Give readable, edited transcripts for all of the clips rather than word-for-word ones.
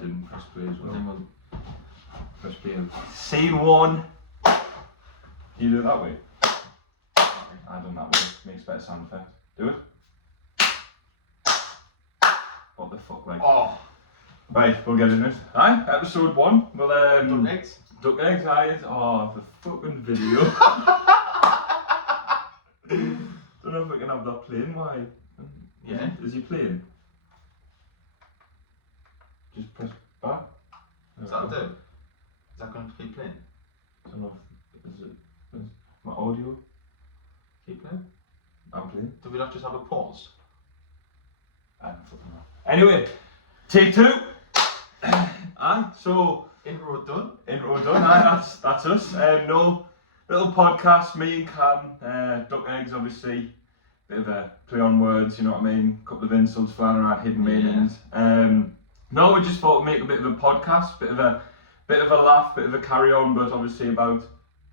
didn't press play as well. Then we'll press play. Scene 1. You do it that way. I done that way. Makes better sound effect. Do it. What the fuck, like? Oh. Right, we'll get into it. Aye, episode 1. Well, Duckeggs. Duckeggs, aye. Oh, the fucking video. Don't know if we can have that playing. Why? Yeah. Is he playing? Just press back. Is that do? Is that going to keep playing? I don't know. Is my audio? Keep playing? I'm playing. Do we not just have a pause? I don't fucking know. Anyway, take 2. Aye, so Intro done. intro done. Aye, that's us. No little podcast. Me and Cam, Duckeggs, obviously. Bit of a play on words. You know what I mean? Couple of insults flying around, hidden meanings. No, we just thought we'd make a bit of a podcast, bit of a laugh, bit of a carry on, but obviously about.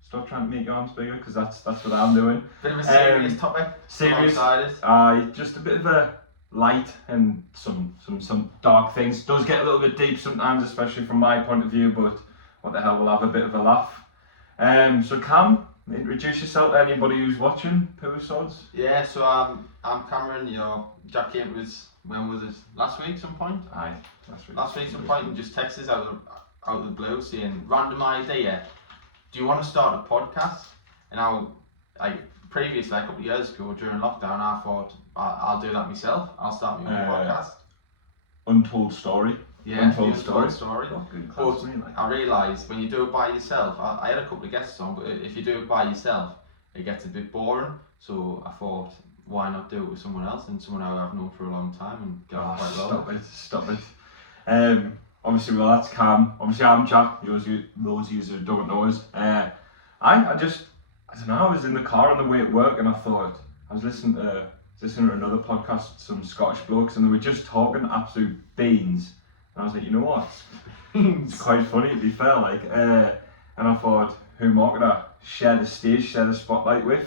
Stop trying to make your arms bigger, because that's what I'm doing. Bit of a serious topic. Serious. Alongside it. Just a bit of a light and some dark things. It does get a little bit deep sometimes, especially from my point of view, but what the hell, we'll have a bit of a laugh. So Cam, introduce yourself to anybody who's watching Poo Sods. Yeah, so I'm Cameron. You know, Jak Cam was, when was it? Last week, some point. Aye, Last week, some point, and just texted us out of the blue saying, random idea. Do you want to start a podcast? And previously, a couple of years ago during lockdown, I thought I'll do that myself. I'll start my own podcast. Untold story. Yeah, Untold story. But I realised when you do it by yourself, I had a couple of guests on, but if you do it by yourself, it gets a bit boring. So I thought, why not do it with someone else, and someone I've known for a long time and get on quite well. Stop it. Obviously, well, that's Cam. Obviously, I'm Jak. Those of you who don't know us. I don't know. I was in the car on the way to work, and I thought I was listening to another podcast, some Scottish blokes, and they were just talking absolute beans. And I was like, you know what? It's quite funny, to be fair. And I thought, who more could I share the stage, share the spotlight with?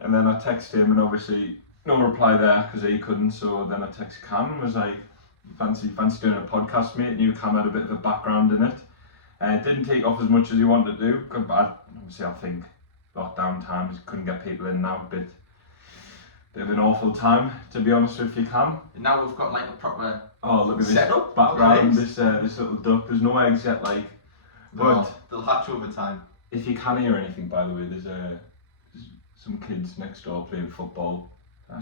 And then I texted him, and obviously no reply there because he couldn't. So then I texted Cam and was like, fancy doing a podcast, mate? Knew Cam had a bit of a background in it. It didn't take off as much as he wanted to do. But obviously, I think lockdown times couldn't get people in now. Bit of an awful time, to be honest with you, Cam. And now we've got like a proper look at this setup, background. This little duck. There's no eggs yet, like. But they'll hatch over time. If you can hear anything, by the way, there's some kids next door playing football.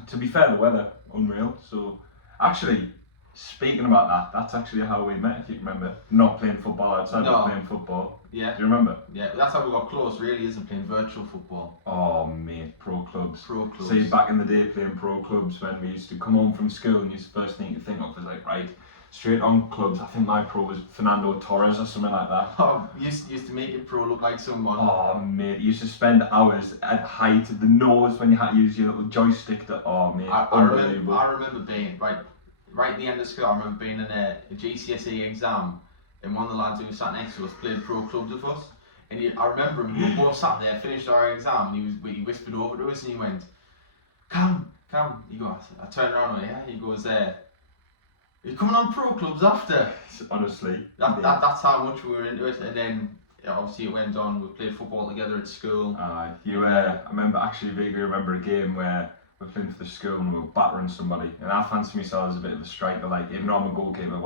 To be fair, the weather unreal. So actually, speaking about that, that's actually how we met, if you remember. Not playing football outside, but playing football. Yeah. Do you remember? Yeah, that's how we got close, really, isn't playing virtual football. Oh, mate, pro clubs. Pro clubs. See, back in the day playing pro clubs, when we used to come home from school, and the first thing you think of was like, right, straight on clubs. I think my pro was Fernando Torres or something like that. Oh, used to make it pro look like someone. Oh, mate, you used to spend hours at height of the nose when you had to use your little joystick to, oh, mate, unbelievable. I remember being, right at the end of school, I remember being in a GCSE exam, and one of the lads who was sat next to us played pro clubs with us. And I remember him, we both sat there, finished our exam, and he whispered over to us and he went, Cam, he goes, I turned around and he goes, are you coming on pro clubs after? Honestly. That's how much we were into it, and then obviously it went on, we played football together at school. I vaguely remember a game where we were playing for the school and we were battering somebody, and I fancy myself as a bit of a striker, like, even though I'm a goalkeeper,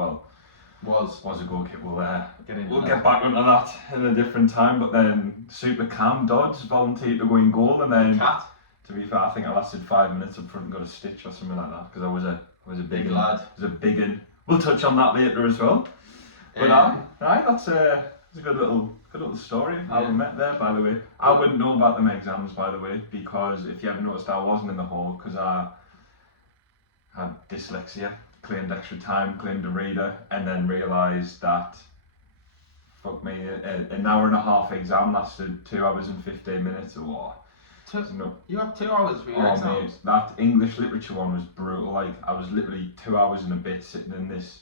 was a goalkeeper. We'll get back onto that in a different time, but then Super Cam Dodds volunteered to go in goal, and then to be fair, I think I lasted 5 minutes up front and got a stitch or something like that, because I was a big lad. I was a big un. We'll touch on that later as well. But that's a good little story of how we met there, by the way. I wouldn't know about them exams, by the way, because if you ever noticed, I wasn't in the hall because I had dyslexia. Claimed extra time, claimed a reader, and then realised that, fuck me, an hour and a half exam lasted 2 hours and 15 minutes or what. You had 2 hours for your exam? Mate, that English literature one was brutal. Like, I was literally 2 hours and a bit sitting in this.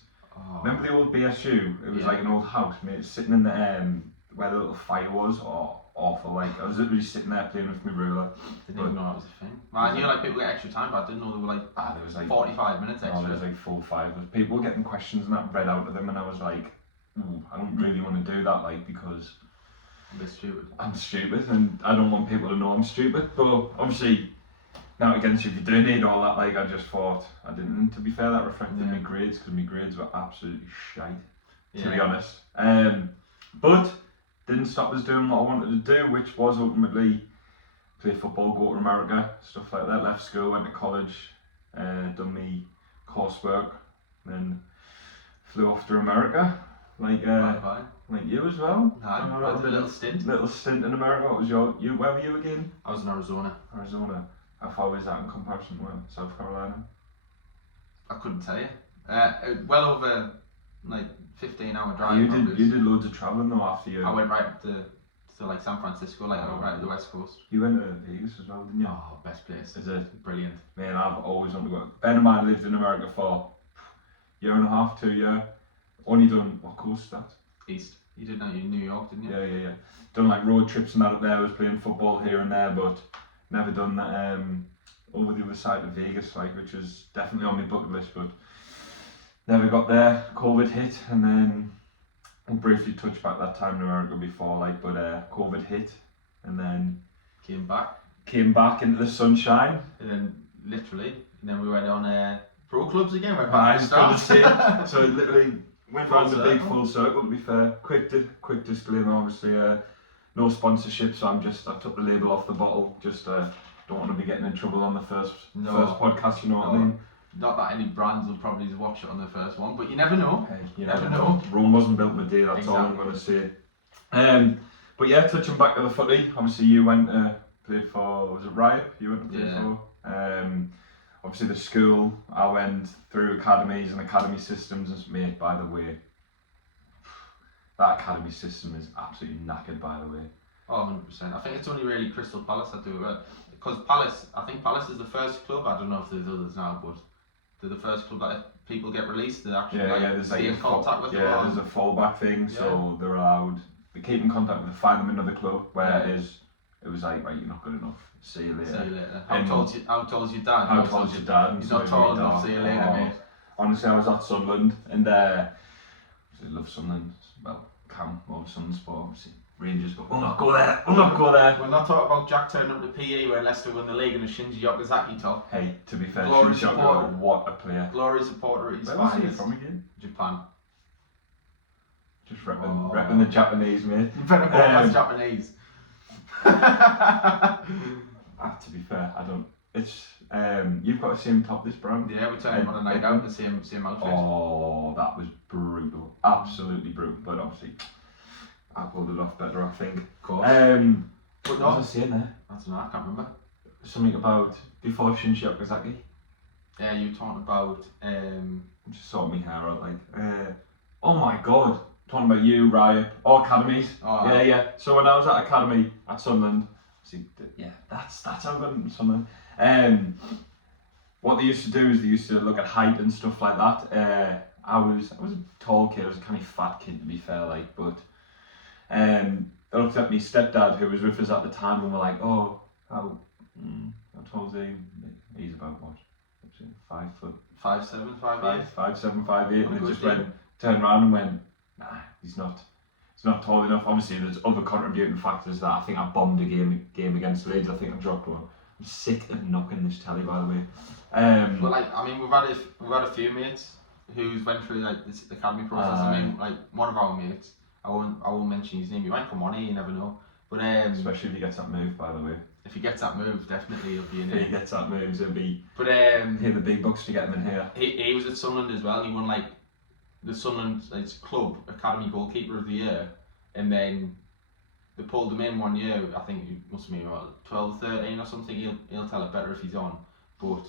Remember the old BSU? It was like an old house, mate, sitting in the where the little fire was. awful. Like I was literally sitting there playing with my ruler. Didn't even know that was a thing. I knew like people get extra time, but I didn't know there were like, there was like 45 minutes extra. No, there was like 4 or 5. People were getting questions and that read out to them, and I was like, I don't really want to do that, like, because I'm a bit stupid. I'm stupid, and I don't want people to know I'm stupid. But obviously, now against if you do need all that, like I just thought I didn't. And to be fair, that reflected my grades because my grades were absolutely shite, to be honest. But didn't stop us doing what I wanted to do, which was ultimately play football, go to America, stuff like that. Left school, went to college, done me coursework, then flew off to America. Like you as well. I did a little stint. Little stint in America. What was where were you again? I was in Arizona. Arizona. How far was that in comparison to South Carolina? I couldn't tell you. Well over like 15-hour drive. You did loads of travelling though after you. I went right up to like San Francisco, like right to the West Coast. You went to Vegas as well, didn't you? Oh, best place. Is it? Brilliant. Man, I've always wanted to go. Ben and mine lived in America for a year and a half, 2 years. Only done, what coast is that? East. You did know you in New York, didn't you? Yeah. Done like road trips and that up there. I was playing football here and there, but never done that over the other side of Vegas, like, which was definitely on my bucket list, but never got there. COVID hit, and then I briefly touched back that time in America before, like, but COVID hit, and then came back into the sunshine, and then we went on pro clubs again. Went back to the start. So literally went round the big full circle. To be fair, quick disclaimer, obviously, no sponsorship, so I took the label off the bottle. Just don't want to be getting in trouble on the first podcast. You know what I mean? Not that any brands will probably watch it on the first one, but you never know. Hey, you never know. Rome wasn't built in a day. That's all I'm going to say. But yeah, touching back to the footy. Obviously, you went played for. Was it Riot? You went to play for. Obviously, the school. I went through academies and academy systems. And mate, by the way, that academy system is absolutely knackered. By the way. Oh, 100%. I think it's only really Crystal Palace that do it. Because I think Palace is the first club. I don't know if there's others now, but they're the first club that people get released. They actually there's stay in contact with them. Yeah, there's a fallback thing, so they're allowed. They keep in contact with them, find them another club. Where it was like, right, you're not good enough. See you later. How tall's your dad? How tall's your dad? He's not tall enough. See you later, mate. Honestly, I was at Sunderland, and I love Sunderland. Well, Cam over Sunderland, but obviously Rangers, but we'll not go there. We're not talking about Jack turning up to PE where Leicester won the league and a Shinji Okazaki top. Hey, to be fair, Glory Shinji Okazaki, what a player. Glory supporter at his finest. Where was he from again? Japan. Just repping the Japanese, mate. That's Japanese. To be fair, I don't. It's you've got the same top this brand. Yeah, we're talking about a night out, the same outfit. Oh, that was brutal, absolutely brutal. But obviously, I pulled it off better, I think. Of course. What was I saying there? I don't know, I can't remember. Something about before Shinji Okazaki. Yeah, you were talking about. Just sorting my hair out, like. Oh my god. Talking about you, Riot, or academies. Oh, yeah. So when I was at academy at Sunderland, that's how I got into Sunderland. What they used to do is they used to look at height and stuff like that. I was a tall kid. I was a kind of fat kid, to be fair, like, but they looked at me stepdad, who was with us at the time, and were like, "Oh, how tall is he? He's about what? 5 foot, 5'7", 5'8". 5'7", 5'8", and they just turned around and went, nah, he's not tall enough. Obviously, there's other contributing factors that I think I bombed a game against Leeds. I think I dropped one. I'm sick of knocking this telly, by the way. But like, I mean, we've had a few mates who's went through like this academy process. I mean, like one of our mates, I won't mention his name. He might come on here, you never know. But especially if he gets that move, by the way. If he gets that move, definitely he'll be in it. If he gets that move, he'll be. But pay the big bucks to get him in here. He was at Sunderland as well. He won like the Sunderland club academy goalkeeper of the year, and then they pulled him in one year. I think he must have been about 12, 13 or something. He'll tell it better if he's on. But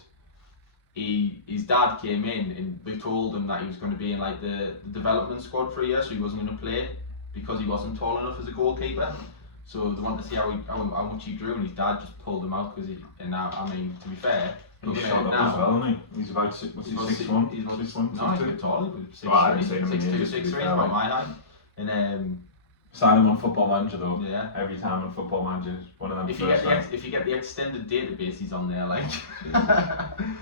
his dad came in and they told him that he was going to be in like the development squad for a year, so he wasn't going to play because he wasn't tall enough as a goalkeeper. So they wanted to see how much he drew, and his dad just pulled him out because and now, I mean, to be fair, he's shot up as well, isn't he? He's about 6'1". He's about 6'1". No, he's a bit tall. He's 6'3", 6'2", 6'3", about my height. And Sign him on Football Manager though. Yeah. Every time on Football Manager, one of them. If you get the extended database, he's on there like.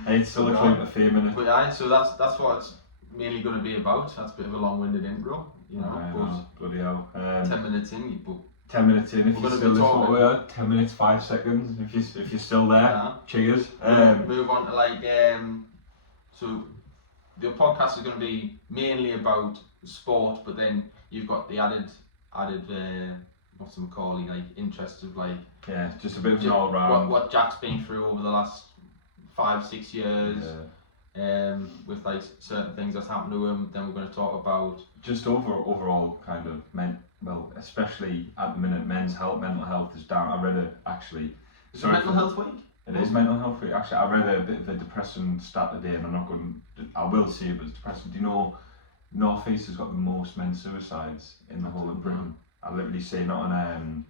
Hey, it's still a claim to fame, innit? But yeah, so that's what it's mainly going to be about. That's a bit of a long-winded intro, you know. Bloody hell. 10 minutes in, but 10 minutes in, if we're you're gonna still be listening, talking. 10 minutes 5 seconds. If you're still there, Yeah. cheers. Move on to like so the podcast is going to be mainly about sport, but then you've got the added what's them calling like interest of like yeah, just a bit of an all round. What Jack's been through over the last 5-6 years. With like certain things that's happened to him. Then we're going to talk about just overall kind of well, especially at the minute, mental health is down. I read it actually. Is it mental health week? It is mental health week. Actually, I read a bit of a depressing stat today, and I'm not going. I will say it, but it's depressing. Do you know North East has got the most men's suicides in the whole of Britain? I literally say not on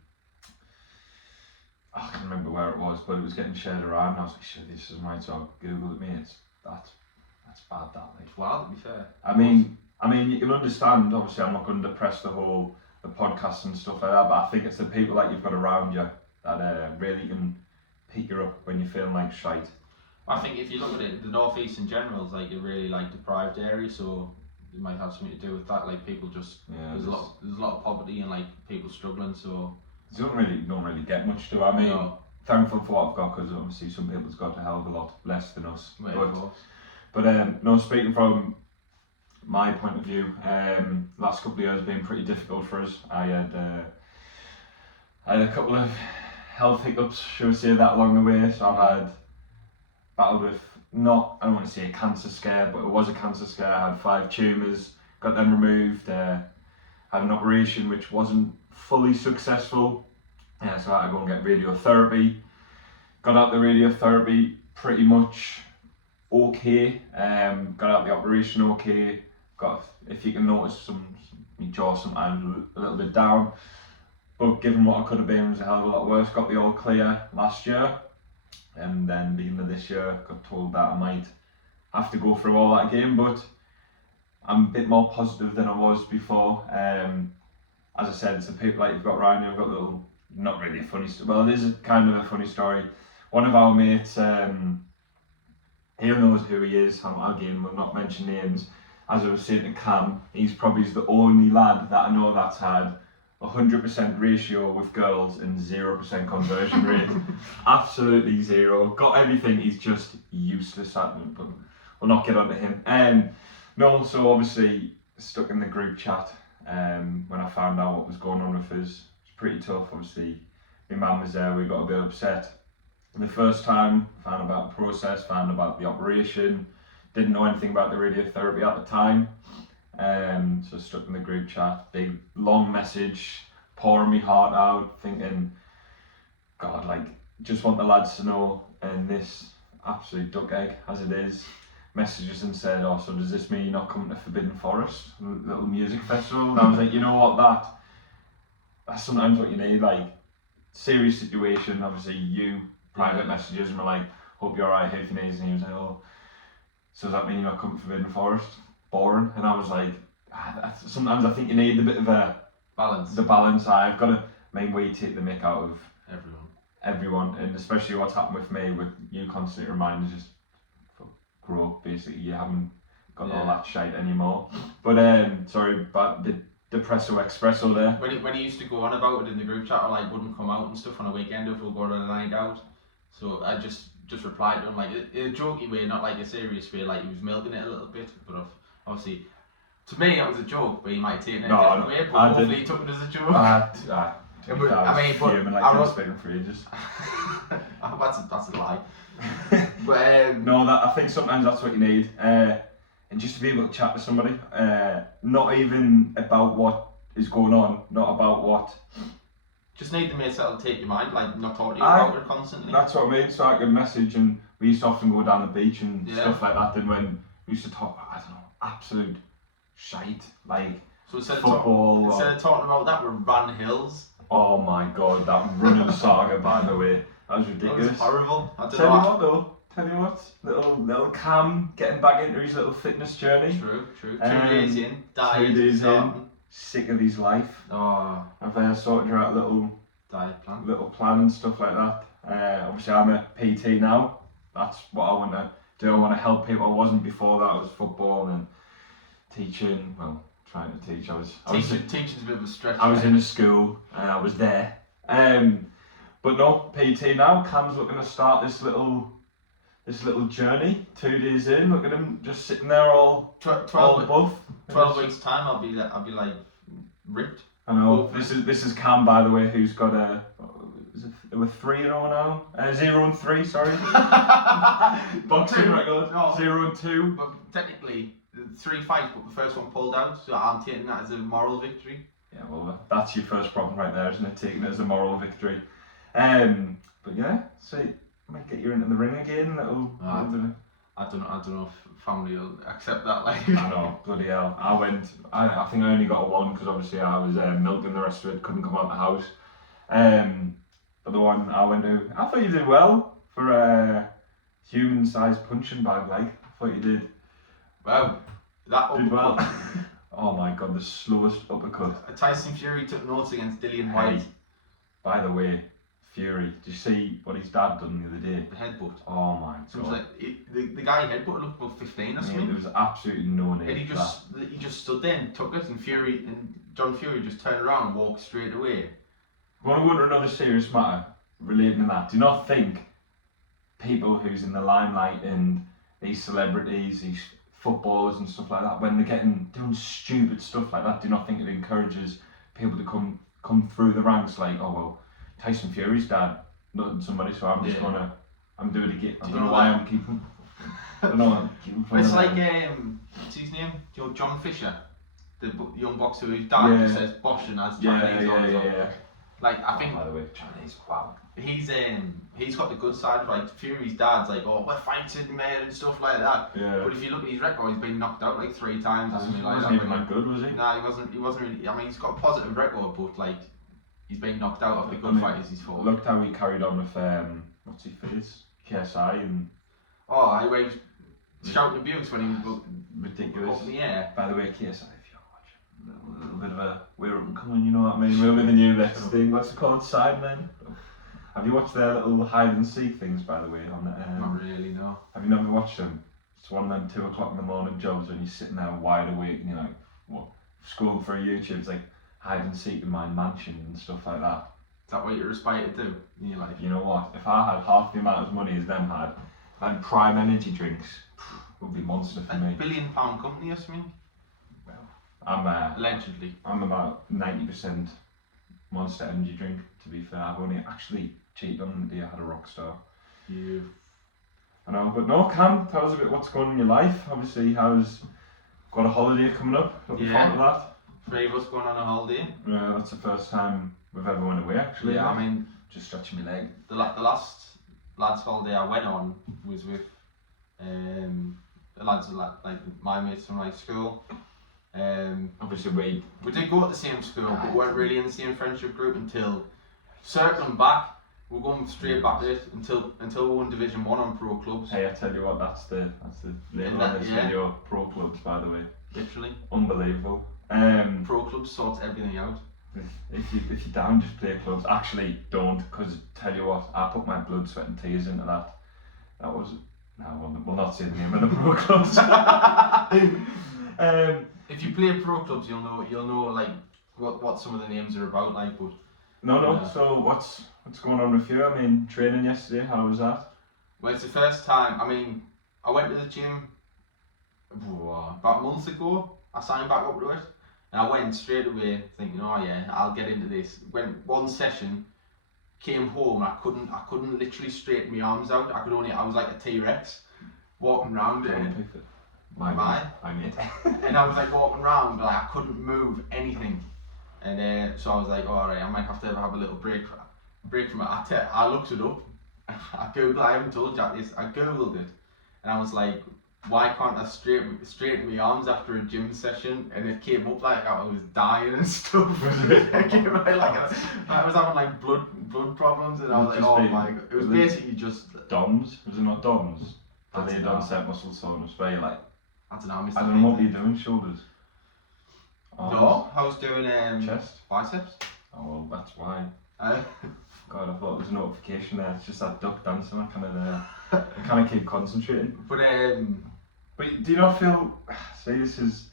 I can't remember where it was, but it was getting shared around. And I was like, shit, this is right. So I googled it. That's bad. That like. Well, to be fair. I mean, you can understand. Obviously, I'm not going to depress the podcast and stuff like that. But I think it's the people that you've got around you that really can pick you up when you're feeling like shite. I think if you look at it, the North East in general is like a really like deprived area, so it might have something to do with that. Like people just there's a lot of poverty and like people struggling. So you don't really get much to. I mean, thankful for what I've got because obviously some people's got a hell of a lot less than us. But no, speaking from my point of view, last couple of years have been pretty difficult for us. I had a couple of health hiccups, shall we say that, along the way. So I've had battled with I don't want to say a cancer scare, but it was a cancer scare. I had 5 tumours, got them removed, had an operation which wasn't fully successful. So I had to go and get radiotherapy. Got out the radiotherapy pretty much okay, got out the operation okay, got, if you can notice, my jaw sometimes a little bit down, but given what I could have been, it was a hell of a lot worse. Got the all clear last year, and then beginning of this year got told that I might have to go through all that again, but I'm a bit more positive than I was before. As I said, it's the people that you've got around you. I've got little, not really a funny story, well, it is kind of a funny story. One of our mates, he knows who he is. Again, we'll not mention names. As I was saying to Cam, he's probably the only lad that I know that's had 100% ratio with girls and 0% conversion rate. Absolutely zero. Got everything. He's just useless at it, but we'll not get onto him. No, so obviously stuck in the group chat. When I found out what was going on with us, it's pretty tough. Obviously, my mum was there. We got a bit upset. The first time, found about the process, found about the operation, didn't know anything about the radiotherapy at the time, so stuck in the group chat, big long message, pouring my heart out, thinking, God, like, just want the lads to know, and this absolute duck egg, as it is, messages and said, oh, so does this mean you're not coming to Forbidden Forest, little music festival? And I was like, you know what, that's sometimes what you need, like, serious situation, obviously private messages and we're like, hope you're alright, here if you need, and he was like, oh, so does that mean you're not coming to Forbidden Forest? Boring. And I was like, sometimes I think you need a bit of a balance. The balance. I've got to make way take the mick out of everyone, and especially what's happened with me, with you constantly reminding just grow up. Basically, you haven't got all that shite anymore. But sorry, but the Depresso Espresso there. When he used to go on about it in the group chat, or like wouldn't come out and stuff on a weekend if we'll go on a night out. So I just replied to him like in a jokey way, not like a serious way, like he was milking it a little bit. But obviously, to me it was a joke, but he might take it in a different way. But hopefully he took it as a joke. I was speaking for ages. That's a lie. But no, I think sometimes that's what you need, and just to be able to chat to somebody, not even about what is going on, not about what. Just need the mates that'll take your mind, like not talking to you about it constantly. That's what I mean. So I could message, and we used to often go down the beach and stuff like that. And when we used to talk, I don't know, absolute shite, like so instead football. Instead of talking about that, we ran hills. Oh my God, that running saga, by the way, that was ridiculous. That was horrible. Tell you what, little Cam getting back into his little fitness journey. True. 2 days in, died. 2 days in, sick of his life. Oh, I've sorted her out a diet plan. little plan and stuff like that. Obviously I'm a PT now. That's what I want to do. I want to help people. I wasn't before that. I was football and teaching. Well, trying to teach. Teaching's a bit of a stretch. I was in a school and I was there. But no, PT now. Cam's looking to start this little journey. 2 days in, look at him just sitting there all 12 buff. 12 weeks time, I'll be like ripped. I know. This is Cam, by the way, who's got a. There were 3 in all now. 0 and 3, sorry. Boxing record. No. 0 and 2. But technically, 3 fights, but the first one pulled out, so I'm taking that as a moral victory. Yeah, well, that's your first problem right there, isn't it? Taking it as a moral victory. But yeah, so might get you into the ring again. I don't know if family will accept that. Like, I know, bloody hell. I think I only got a 1 because obviously I was milking the rest of it, couldn't come out of the house. But the one I went to, I thought you did well for a human-sized punching bag. Like, I thought you did. Wow, that did well. Oh my god, the slowest uppercut. Tyson Fury took notes against Dillian White. Hey, by the way, Fury, did you see what his dad done the other day? The headbutt. Oh my god. So it was like, the guy headbutt looked about 15 or something. There was absolutely no need. And he just stood there and took it, and John Fury just turned around and walked straight away. I want to go into another serious matter relating to that. Do you not think people who's in the limelight and these celebrities, these footballers and stuff like that, when they're doing stupid stuff like that, do you not think it encourages people to come through the ranks like, oh well, Tyson Fury's dad nutted somebody, so I'm just I'm doing it again. I don't know why I'm keeping. I don't know why I'm keeping. It's like what's his name? John Fisher, the young boxer whose dad just says Bosch and has Chinese on his own. Like, I think. By the way, Chinese. Wow. He's got the good side. Like, Fury's dad's like, oh, we're fighting, man, and stuff like that. Yeah. But if you look at his record, he's been knocked out like 3 times. He wasn't even that good, was he? Nah, he wasn't really. I mean, he's got a positive record, but like, he's been knocked out of the good fighters he's fought. Looked how he carried on with what's he face? KSI and. Oh, I was shouting abuse when he was ridiculous. Up in the air. By the way, KSI. A little bit of a we're coming, you know what I mean? We're with the new next thing. What's it called? Sidemen. Have you watched their little hide and seek things, by the way? Not really, no. Have you never watched them? It's one of them 2 o'clock in the morning jobs when you're sitting there wide awake and you're like, what? Scrolling through YouTube, it's like hide and seek in my mansion and stuff like that. Is that what you aspire to do in your life? You know what? If I had half the amount of money as them had, and prime energy drinks, it would be monster for me. £1 billion company or something? Allegedly. I'm about 90% Monster Energy drink, to be fair. I've only actually cheated on the day I had a Rockstar. Yeah. I know, but no, Cam, tell us a bit what's going on in your life. Obviously, got a holiday coming up. Looking forward to that. 3 of us going on a holiday. Yeah, that's the first time we've ever went away, actually. Yeah, I mean, just stretching my leg. The last lads' holiday I went on was with the lads like my mates from my school. Obviously we did go at the same school, but weren't really in the same friendship group until circling back. We're going straight back to it until we won Division 1 on pro clubs. Hey, I tell you what, that's the name of this video. Pro clubs, by the way. Literally. Unbelievable. Pro clubs sorts everything out. If you're down, just play clubs. Actually, don't, because tell you what, I put my blood, sweat and tears into that. That was we'll not say the name of the pro clubs. If you play pro clubs, you'll know like what some of the names are about, like. But no. So what's going on with you? I mean, training yesterday. How was that? Well, it's the first time. I mean, I went to the gym about a month ago. I signed back up to it, and I went straight away thinking, oh yeah, I'll get into this. Went 1 session, came home, and I couldn't literally straighten my arms out. I was like a T-Rex walking around it. My mate. And I was like walking around, but like, I couldn't move anything. And so I was like, alright, I might have to have a little break from it. I looked it up. I haven't told Jack this. I googled it, and I was like, why can't I straighten my arms after a gym session? And it came up like I was dying and stuff. I was having like blood problems, and I was like, oh my god. It was basically just DOMS. Was it not DOMS? Delayed onset muscle soreness, where you're like, I don't know. I don't know what you're doing. Shoulders. No, how was doing Chest? biceps. Oh, well, that's why. Uh, God, I thought there was a notification there. It's just that duck dancing. I kind of keep concentrating. but But do you not feel? See, this is.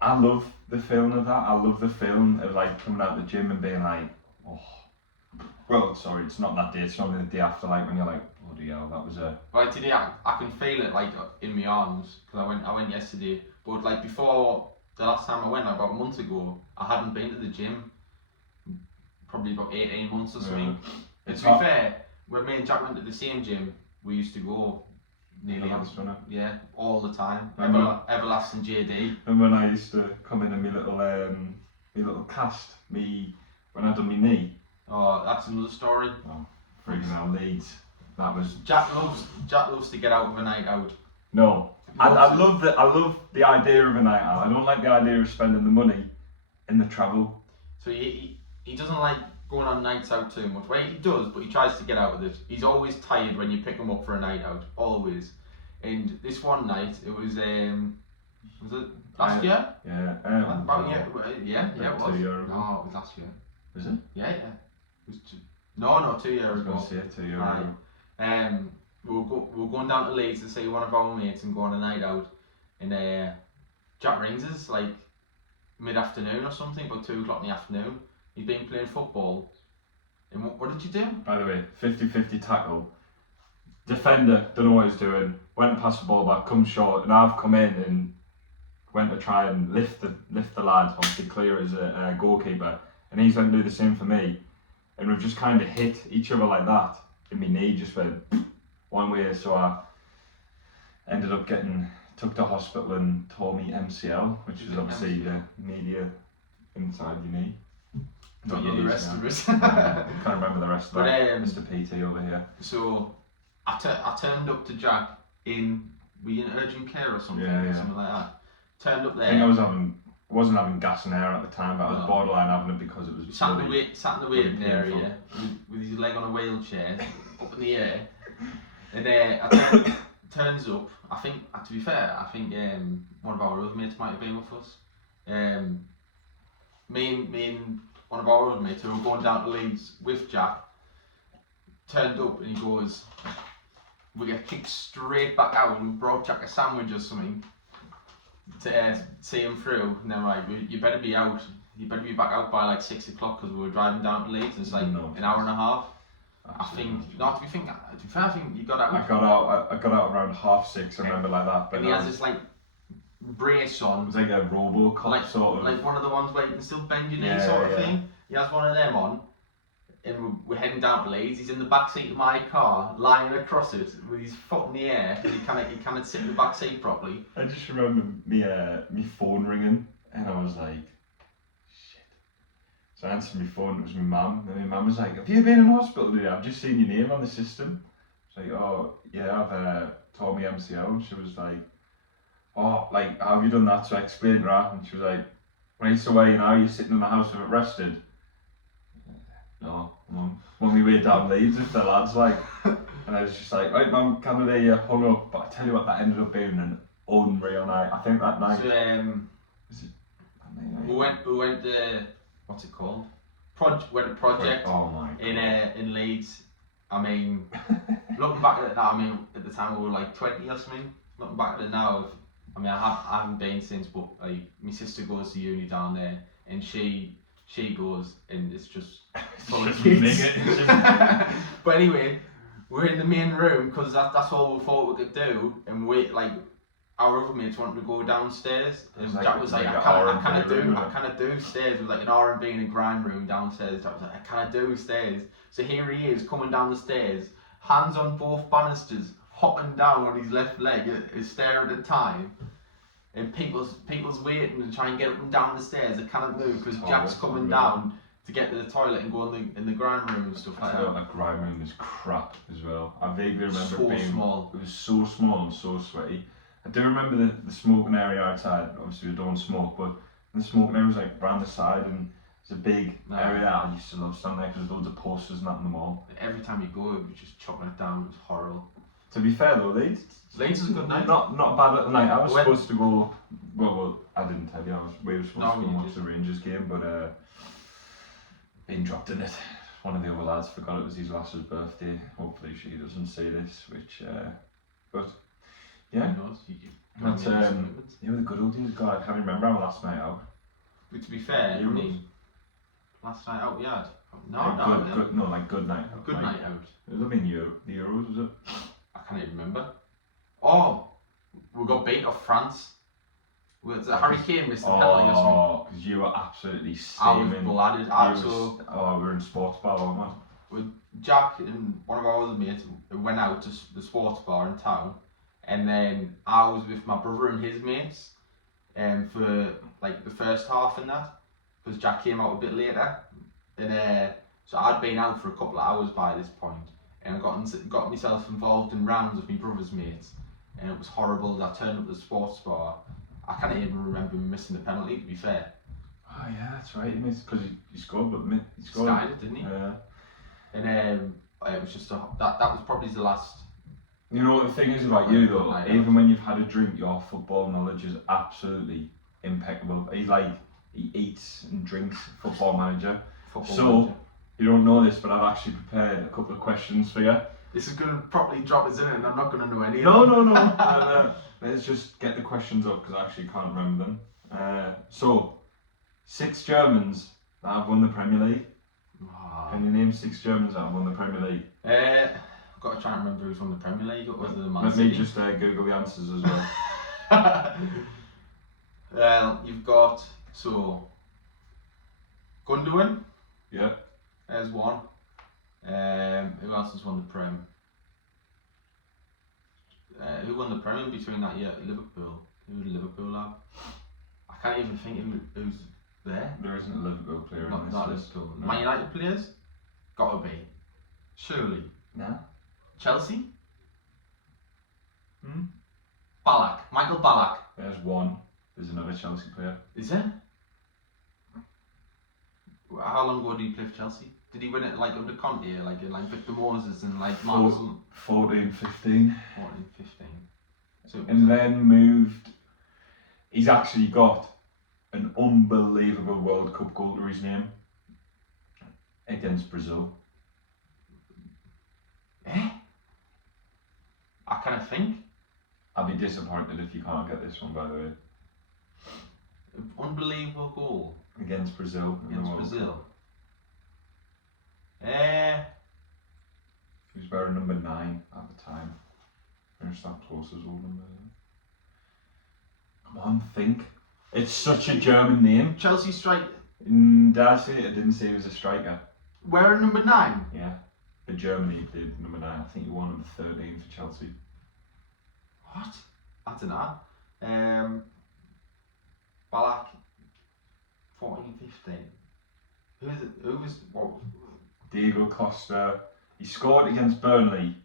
I love the feeling of that. I love the feeling of like coming out of the gym and being like, oh. Well, sorry, it's not that day. It's not the day after. Like when you're like, bloody hell, that was a. Like today, I can feel it like in my arms because I went yesterday. But like before the last time I went, like, about a month ago, I hadn't been to the gym. Probably about 18 months or something. And to be fair, when me and Jack went to the same gym, we used to go nearly all the time. Everlasting JD. And when I used to come in my little cast, when I done my knee. Oh, that's another story. Oh, freaking hell, Leeds. That was. Jack loves to get out of a night out. No, I love the idea of a night out. I don't like the idea of spending the money in the travel. So he doesn't like going on nights out too much. Well, he does, but he tries to get out of it. He's always tired when you pick him up for a night out, always. And this one night, it was it last year? Yeah. About a year? Yeah, it was. 2 years ago. No, it was last year. Was it? Yeah. It was 2 years I was ago. going to say 2 years ago. We were going down to Leeds to see one of our mates and go on a night out. And Jack rings us like mid-afternoon or something, about 2 o'clock in the afternoon. He'd been playing football. And what did you do? By the way, 50-50 tackle. Defender, don't know what he's doing. Went past the ball back, come short, and I've come in and went to try and lift the lad, obviously clear as a goalkeeper. And he's went to do the same for me. And we've just kind of hit each other like that. And my knee just went one way, so I ended up getting took to hospital and tore me MCL, which is obviously the media inside your knee. Don't know the rest of it. Can't remember the rest of that. Mr. PT over here. So I turned up to Jack were you in urgent care or something? Yeah. Something like that. Turned up there. I think I wasn't having gas and air at the time, but I was borderline having it because it was sat in the waiting area with his leg on a wheelchair up in the air. And I turns up. I think, to be fair, one of our other mates might have been with us. Me and one of our other mates who were going down to Leeds with Jack turned up and he goes, we get kicked straight back out and we brought Jack a sandwich or something to see him through. And then like, you better be out. You better be back out by like 6 o'clock because we were driving down to Leeds. It's like an hour and a half. To be fair, I think you got out. I got out around 6:30. I remember like that. But and he has this like brace on. It was like a Robocop sort of. Like one of the ones where you can still bend your knee sort of thing. He has one of them on. And we're heading down to Leeds. He's in the back seat of my car, lying across it with his foot in the air. And he can't sit in the back seat properly. I just remember me phone ringing, and I was like, shit. So I answered my phone. It was my mum, and my mum was like, "Have you been in hospital today? I've just seen your name on the system." I was like, "Oh yeah, I've tore me MCL." And she was like, "Oh, like how have you done that?" So I explained that, and she was like, "Right, so where you now? You're sitting in the house with it rested?" No, I'm on my way down Leeds with the lads, like, and I was just like, right, mum, Canada, hung up. But I tell you what, that ended up being an unreal night. I think that night. So, we went to what's it called? Went to Project. Oh my God. In Leeds. I mean, looking back at it now, I mean, at the time we were like 20 or something. Looking back at it now, I haven't been since, but like my sister goes to uni down there, and she goes, and it's just full of kids. But anyway, we're in the main room because that's all we thought we could do, and our other mates wanted to go downstairs, and Jack was like, I can't do stairs. It was like an R&B and a grind room downstairs. Jack was like, I can't do stairs. So here he is coming down the stairs, hands on both banisters, hopping down on his left leg, a stair at a time. And people's waiting to try and get up and down the stairs. They can't move because Jack's coming down to get to the toilet and go in the grind room and stuff like that. That grind room is crap as well. I vaguely remember it being small. It was so small and so sweaty. I do remember the smoking area outside. Obviously we don't smoke, but the smoking area was like round the side, and it's a big area. I used to love standing there because there's loads of posters and that in the mall. Every time you go, it was just chopping it down. It was horrible. To be fair though, Leeds is a good night. Not bad at the night. I was supposed to go. I didn't tell you. We were supposed to go and watch the Rangers game, but being dropped in it. One of the other lads forgot it was his lass's birthday. Hopefully she doesn't see this, but yeah. That's the good old days. God, I can't remember our last night out. But to be fair, last night out we had. Good night out. Good night out. It was the Euros, was it? I can't even remember. Oh, we got beat off France. Harry Kane missed the penalty or something. Oh, because you were absolutely steaming. steaming. I was blooded. We were in sports bar, weren't we? With Jack and one of our other mates went out to the sports bar in town, and then I was with my brother and his mates for like the first half and that, because Jack came out a bit later, and so I'd been out for a couple of hours by this point, and I got myself involved in rounds with my brother's mates, and it was horrible. I turned up to the sports bar. I can't even remember missing the penalty, to be fair. Oh yeah, that's right. He missed because he scored, but he scored. Skied it, didn't he? Yeah. And it was just that was probably the last. You know what the thing is about you though, even when you've had a drink, your football knowledge is absolutely impeccable. He eats and drinks Football Manager. You don't know this, but I've actually prepared a couple of questions for you. This is going to probably drop us in it, and I'm not going to know any. No. Let's just get the questions up because I actually can't remember them. So, 6 Germans that have won the Premier League. Can you name 6 Germans that have won the Premier League? I've got to try and remember who's won the Premier League. Let me just Google the answers as well. Well, you've got Gundogan. Yep. There's one. Who else has won the Prem? Who won the Premier between that year? Liverpool. Who did Liverpool have? I can't even think who's there. There isn't a Liverpool player not, on this not list. Liverpool. No. Man United players? Gotta be. Surely. No. Chelsea? Ballack. Michael Ballack. There's one. There's another Chelsea player. Is there? How long ago did he play for Chelsea? Did he win it like under Conte, like Victor Moses and like Marcus? 14, 15. 14, 15. So and then moved. He's actually got an unbelievable World Cup goal to his name against Brazil. I kind of think. I'll be disappointed if you can't get this one, by the way. Unbelievable goal against Brazil. Against Brazil. He was wearing number 9 at the time. There's that close as old number. Come on, think. It's such a German name. Chelsea striker. Did I say it? I didn't say he was a striker. Wearing number 9? Yeah. For Germany, he played number 9. I think he wore number 13 for Chelsea. What? I don't know. Ballack. 14, 15. Who is it? Who was what? Diego Costa. He scored against Burnley.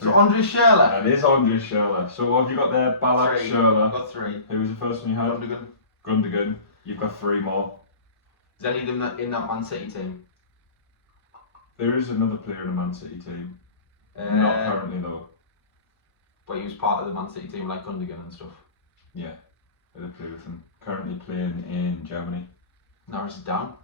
So Andre Schürrle. That is Andre Schürrle. So what have you got there? Ballack, Schürrle. I've got 3. Who was the first one you had? Gundogan. You've got 3 more. Is any of them in that Man City team? There is another player in the Man City team. Not currently though. But he was part of the Man City team like Gundogan and stuff. Yeah, they play with him. Currently playing in Germany. Narrows it down.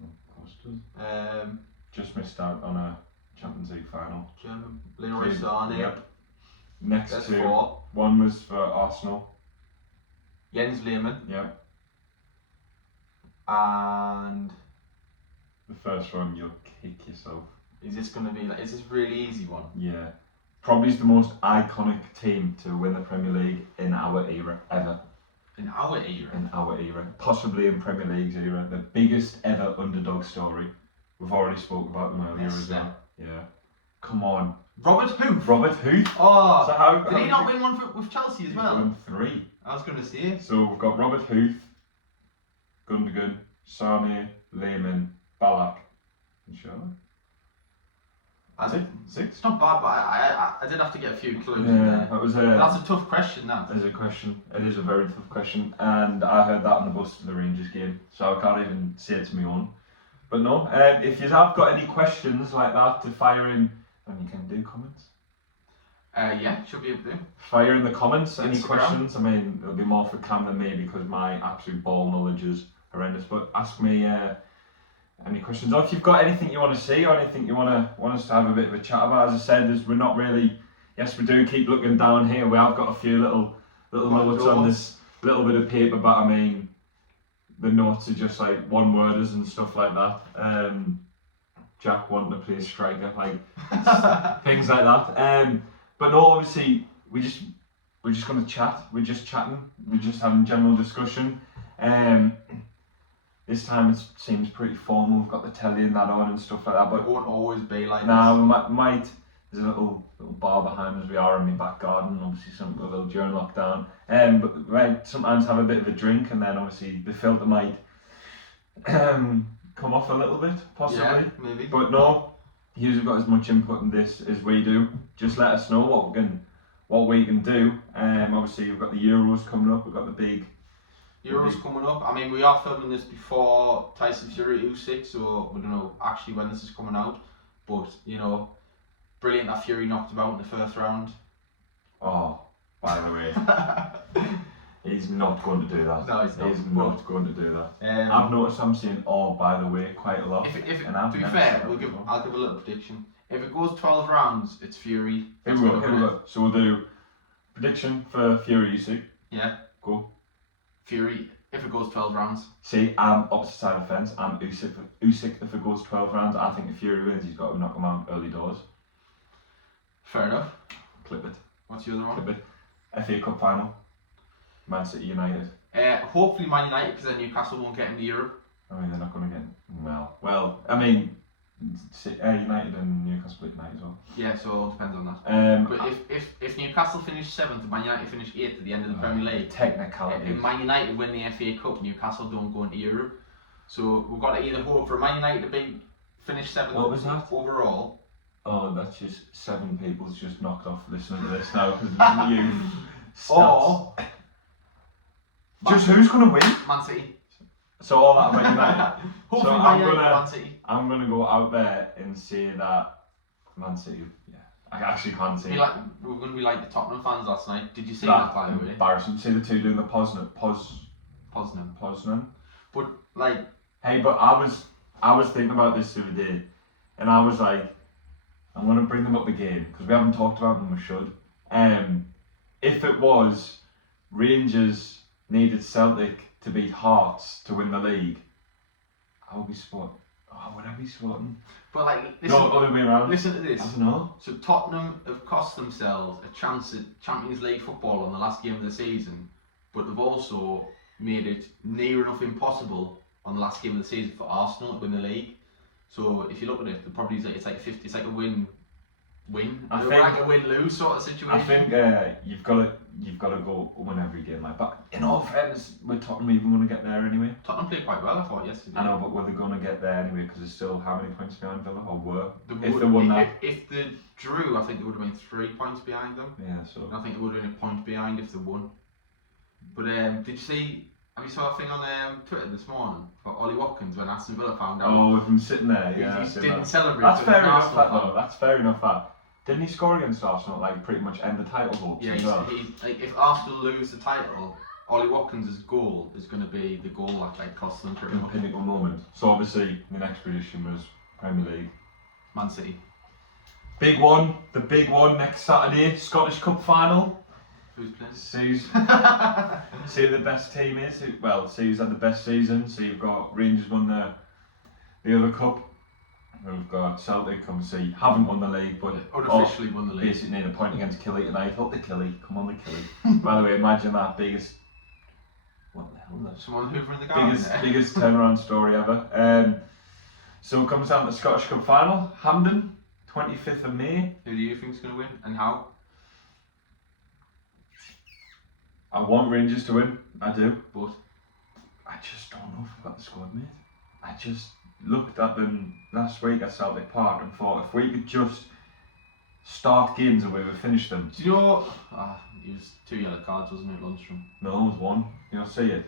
Of course it does. Just missed out on a Champions League final. German. Leroy Sané. Yep. Next There's 2. 4. One was for Arsenal. Jens Lehmann. Yep. And the first one, you'll kick yourself. Is this really easy one? Yeah. Probably the most iconic team to win the Premier League in our era ever. In our era? In our era. Possibly in Premier League's era. The biggest ever underdog story. We've already spoke about them earlier as well. Yeah. Come on. Robert Huth. Robert Huth. Oh. So how did he not win one with Chelsea as well? He won 3. I was going to say. So we've got Robert Huth, Gundogan, Sané, Lehmann, Ballack, and Schürrle. That's it. 6. It's not bad, but I did have to get a few clues in there. That's a tough question, that. It is a question. It is a very tough question. And I heard that on the bus to the Rangers game, so I can't even say it to my own. But no, if you have got any questions like that to fire in, then you can do comments. Yeah, should be able to. Fire in the comments, any Instagram. questions. I mean, there'll be more for Cam than me because my absolute ball knowledge is horrendous. But ask me any questions. Or if you've got anything you want to see or anything you want us to have a bit of a chat about. As I said, we're not really. Yes, we do keep looking down here. We have got a few little notes on this little bit of paper, but I mean, the notes are just like one worders and stuff like that. Jack wanting to play a striker, like things like that. But no, obviously we're just gonna chat. We're just chatting. We're just having general discussion. This time it seems pretty formal. We've got the telly and that on and stuff like that. But it won't always be like now this. we might. There's a little bar behind us. We are in my back garden. Obviously, something a little during lockdown. But we might sometimes have a bit of a drink, and then obviously the filter might come off a little bit, possibly. Yeah, maybe. But no, you've got as much input in this as we do. Just let us know what we can do. Obviously, we've got the Euros coming up. We've got the big Euros coming up. I mean, we are filming this before Tyson Fury Usyk, so we don't know actually when this is coming out. But you know, brilliant that Fury knocked him out in the first round. Oh, by the way, he's not going to do that. No, he's not. He's not going to do that. I've noticed I'm saying "oh, by the way" quite a lot. To be fair, I'll give a little prediction. If it goes 12 rounds, it's Fury. Here we go. So we'll do prediction for Fury Usyk. Yeah. Go. Fury, if it goes 12 rounds. See, I'm opposite side of the fence. I'm Usyk. If it goes 12 rounds, I think if Fury wins, he's got to knock him out early doors. Fair enough. Clip it. What's the other one? Clip it. FA Cup final. Man City United. Hopefully Man United, because then Newcastle won't get into Europe. I mean, they're not going to get. Well, I mean, United and Newcastle played tonight as well. Yeah, so it all depends on that. But if Newcastle finish 7th and Man United finish 8th at the end of the Premier League, technicality. If Man United win the FA Cup, Newcastle don't go into Europe. So we've got to either hope for Man United to finish 7th overall. Oh, that's just 7 people's just knocked off listening to this now because you. Or just who's going to win? Man City. So all that about United. Hopefully Man United, Man City. I'm gonna go out there and say that Man City. Yeah, I actually can't see. We're gonna be like the Tottenham fans last night. Did you see that by the way? Embarrassing. See the two doing the Poznan. But like, hey, but I was thinking about this the other day, and I was like, I'm gonna bring them up again because we haven't talked about them. We should. If it was Rangers needed Celtic to beat Hearts to win the league, I would be supporting. Oh, would I be supporting? But like, other way around. Listen to this. I don't know. So Tottenham have cost themselves a chance at Champions League football on the last game of the season, but they've also made it near enough impossible on the last game of the season for Arsenal to win the league. So if you look at it, the probably it's like 50. It's like a win. I think like a win-lose sort of situation. I think you've got to go win every game. Like, but in all fairness, were Tottenham even going to get there anyway? Tottenham played quite well, I thought, yesterday. I know, but were they going to get there anyway? Because there's still how many points behind Villa, or were? If they won that, if they drew, I think they would have been 3 points behind them. Yeah, so. And I think they would have been a point behind if they won. But did you see? Have you saw a thing on Twitter this morning for Ollie Watkins when Aston Villa found out? Oh, with him sitting there, yeah. He didn't celebrate. That's fair enough. That's fair enough. That. Didn't he score against Arsenal, like pretty much end the title hopes? Yeah, as well? like if Arsenal lose the title, Ollie Watkins' goal is going to be the goal that like cost them pretty much. Pinnacle moment. So obviously the next prediction was Premier League. Man City. Big one, the big one next Saturday, Scottish Cup final. Who's playing? See who the best team is. See who's had the best season. So you've got Rangers won the other cup. We've got Celtic, obviously haven't won the league, but unofficially won the league. Basically need a point against Killy tonight. Up the Killy, come on the Killy. By the way, imagine that biggest. What the hell is that? Someone hoovering the garden. Biggest turnaround story ever. So it comes down to the Scottish Cup final. Hampden, 25th of May. Who do you think's going to win and how? I want Rangers to win. I do, but I just don't know if I've got the squad, mate. I just looked at them last week at Celtic Park and thought if we could just start games and we would finish them. Do you know? It was 2 yellow cards, wasn't it, Lundstrom? No, it was 1. You not see it?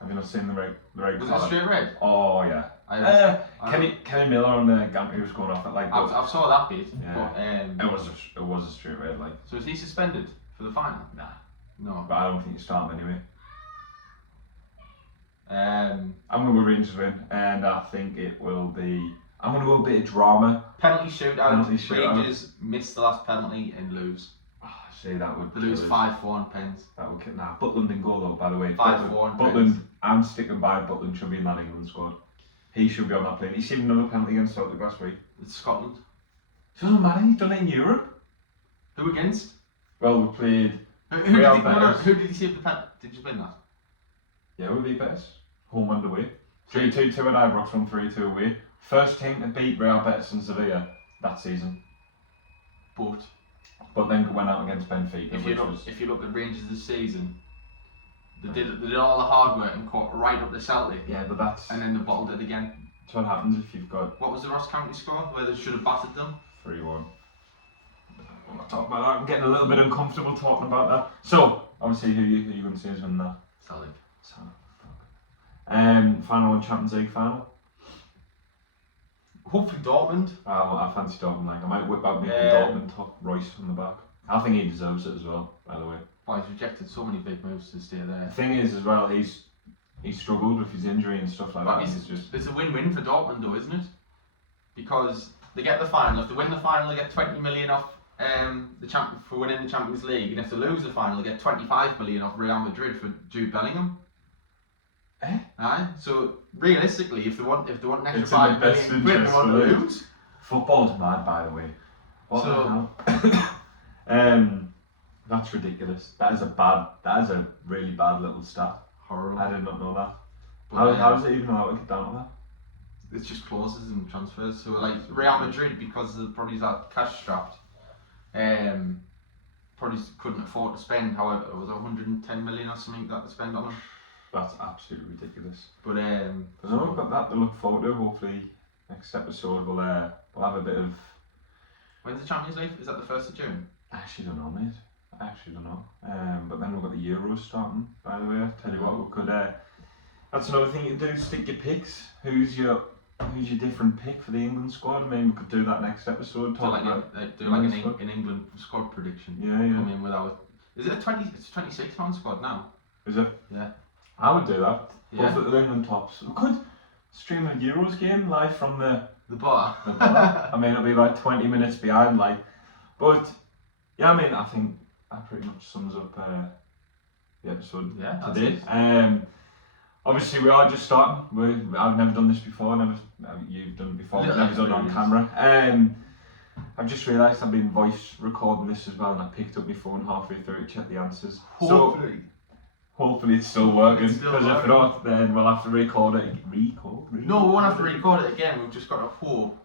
Have you not seen the red Was card? it straight red? Oh yeah. Kenny Miller on the Gantry was going off at like. I've saw that bit. Yeah. But, it was a straight red like. So is he suspended for the final? Nah. No. But I don't think you start him anyway. I'm going to go Rangers win, and I think it will be. I'm going to go a bit of drama. Penalty shootout. Rangers miss the last penalty and lose. Oh, see, that would. They lose 5-4 on pens. That would kill. Nah, Butland didn't go though, by the way. 5-4 on Butland. pens. I'm sticking by Butland. Should be in that England squad. He should be on that plane. He's seen another penalty against Celtic last week. It's Scotland. It doesn't matter. He's done it in Europe. Who against? Well, we played. Who did you see at the penalty? Did you win that? Yeah, we beat Betis. Home and away. 3-2 at Ibrox, 3-2 away. First team to beat Real Betis and Sevilla that season. But then went out against Benfica. If you look at Rangers this season, they did all the hard work and caught right up the Celtic. Yeah, but that's. And then they bottled it again. That's what happens if you've got. What was the Ross County score? Where they should have battered them? 3-1. I'm not talking about that. I'm getting a little bit uncomfortable talking about that. So, obviously, who you going to say is winning that? Celtic. Final one, Champions League final. Hopefully Dortmund. I fancy Dortmund. Like I might whip out maybe Dortmund top Royce from the back. I think he deserves it as well. By the way. Well, he's rejected so many big moves to stay there. The thing is, as well, he's struggled with his injury and stuff like that. It's a win-win for Dortmund, though, isn't it? Because they get the final. If they win the final, they get 20 million off for winning the Champions League, and if they lose the final, they get 25 million off Real Madrid for Jude Bellingham. Aye. So realistically, if they want an extra 5 million quid, they want to lose. Football's mad, by the way. What the hell? That's ridiculous. That is a really bad little stat. Horrible. I did not know that. How does it even allow to get down to that? It's just clauses in transfers. So like Real Madrid, because they're probably that cash strapped, probably couldn't afford to spend. However, it was 110 million or something that they spend on them. That's absolutely ridiculous. But so we've got that to look forward to. Hopefully, next episode we'll have a bit of. When's the Champions League? Is that the 1st of June? I actually don't know, mate. But then we've got the Euros starting. By the way, I tell you what, we could. That's another thing you can do. Stick your picks. Who's your different pick for the England squad? I mean, we could do that next episode. Do like an England squad prediction. Yeah. Come in without. Is it a 26-man squad now? Is it? Yeah. I would do that. Yeah. Both at the England tops. We could stream a Euros game live from the bar. I mean, it'll be about 20 minutes behind, like. But yeah, I mean, I think that pretty much sums up the episode today. Obviously, we are just starting. I've never done this before. You've done it before, but never done it on camera. I've just realised I've been voice recording this as well, and I picked up my phone halfway through to check the answers. Hopefully it's still working, because if not, then we'll have to record it. No, we won't have to record it again. We've just got to hope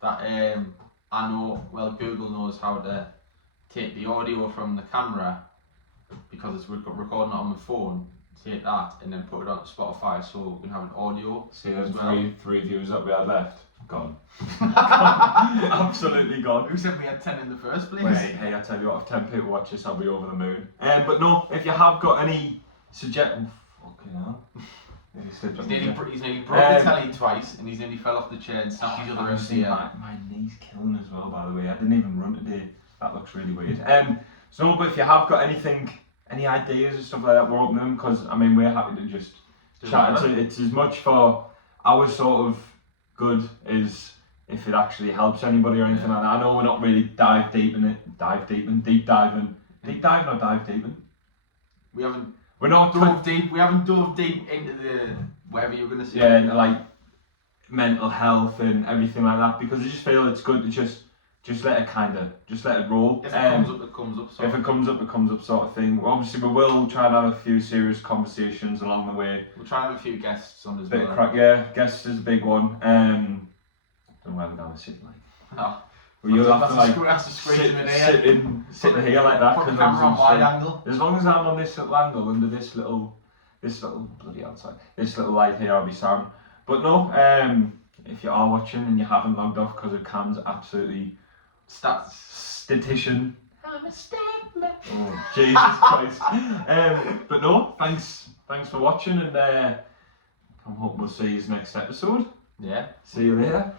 that Google knows how to take the audio from the camera, because it's recording it on the phone. Take that and then put it on Spotify, so we can have an audio. See those three views that we had left? Gone. Absolutely gone. Who said we had 10 in the first place? Wait, hey, I tell you what, if 10 people watch this, I'll be over the moon. But no, if you have got any suggestions, fucking hell. He's nearly broke the telly twice, and he's nearly fell off the chair and snapped his other MCL. My knee's killing as well, by the way. I didn't even run today. That looks really weird. So, but if you have got any ideas or stuff like that, we're open them, because I mean, we're happy to just chat. It's as much for our sort of good as if it actually helps anybody or anything like that. I know we're not really dive deep in. We're not dove deep. We haven't dove deep into the whatever you're gonna say. Yeah, and like mental health and everything like that, because I just feel it's good to just let it roll. If it comes up, it comes up. If it comes up, it comes up, sort of thing. Obviously, we will try and have a few serious conversations along the way. We'll try and have a few guests on as well. Guests is a big one. Don't know where we're going to sit like. No. Well, you'll have to squeeze him in here. Sit in here like that. Put the camera on wide angle. As long as I'm on this little angle under this little bloody outside, this little light here, I'll be sound. But no, if you are watching and you haven't logged off because of Cam's absolutely statistician. I'm a statler. Oh, Jesus Christ. But no, thanks for watching, and I hope we'll see you next episode. Yeah. See you later.